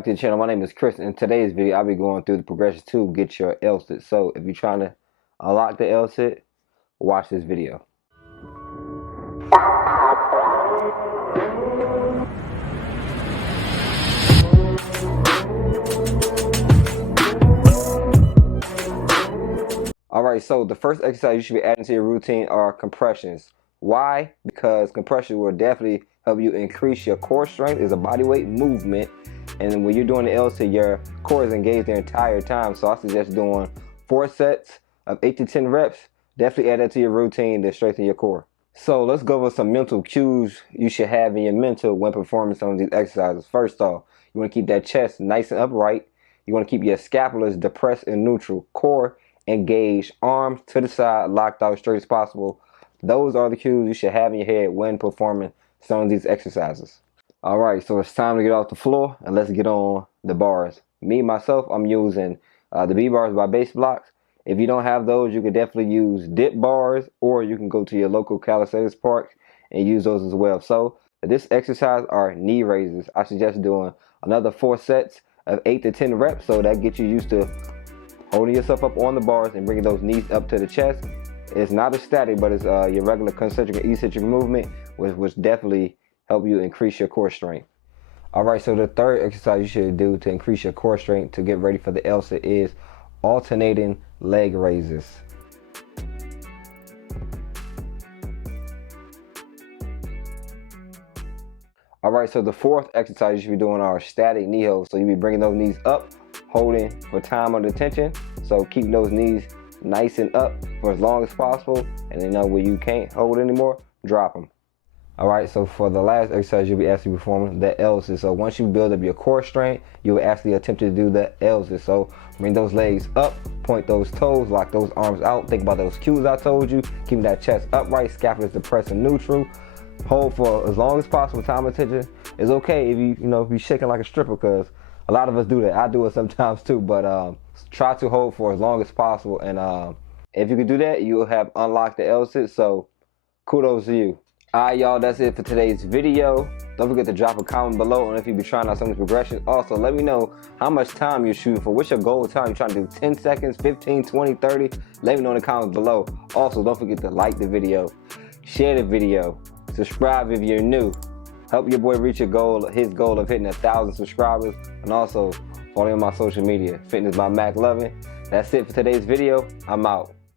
back to the channel. My name is Chris. In today's video, I'll be going through the progression to get your elzes. So if you're trying to unlock the elzes, watch this video. Alright, so the first exercise you should be adding to your routine are compressions. Why? Because compression will definitely help you increase your core strength. It's a bodyweight movement, and when you're doing the elzes, your core is engaged the entire time. So I suggest doing 4 sets of 8 to 10 reps. Definitely add that to your routine to strengthen your core. So let's go over some mental cues you should have in your mental when performing some of these exercises. First off, you want to keep that chest nice and upright. You want to keep your scapulars depressed and neutral. Core engaged, arms to the side, locked out straight as possible. Those are the cues you should have in your head when performing some of these exercises. Alright, so it's time to get off the floor and let's get on the bars. Me, myself, I'm using the bbars by Base Blocks. If you don't have those, you can definitely use dip bars, or you can go to your local calisthenics park and use those as well. So this exercise are knee raises. I suggest doing another 4 sets of 8 to 10 reps, so that gets you used to holding yourself up on the bars and bringing those knees up to the chest. It's not a static, but it's your regular concentric and eccentric movement, which definitely help you increase your core strength. Alright, so the third exercise you should do to increase your core strength to get ready for the elzes is alternating leg raises. Alright, so the fourth exercise you should be doing are static knee holds. So you'll be bringing those knees up, holding for time under tension. So keep those knees nice and up for as long as possible, and then when you can't hold anymore, drop them. Alright, so for the last exercise you'll be actually performing the elzes. So once you build up your core strength, you'll actually attempt to do the elzes. So bring those legs up, point those toes, lock those arms out. Think about those cues I told you. Keep that chest upright, scapulars depressed and neutral. Hold for as long as possible. Time and attention. It's okay if you're shaking like a stripper, because a lot of us do that. I do it sometimes too, but try to hold for as long as possible. And if you can do that, you'll have unlocked the elzes. So kudos to you. Alright, y'all, that's it for today's video. Don't forget to drop a comment below on if you be trying out some of these progressions. Also, let me know how much time you're shooting for. What's your goal time? You're trying to do 10 seconds, 15, 20, 30? Let me know in the comments below. Also, don't forget to like the video, share the video, subscribe if you're new. Help your boy reach his goal of hitting 1,000 subscribers. And also, follow me on my social media. Fitness by Mackloving. That's it for today's video. I'm out.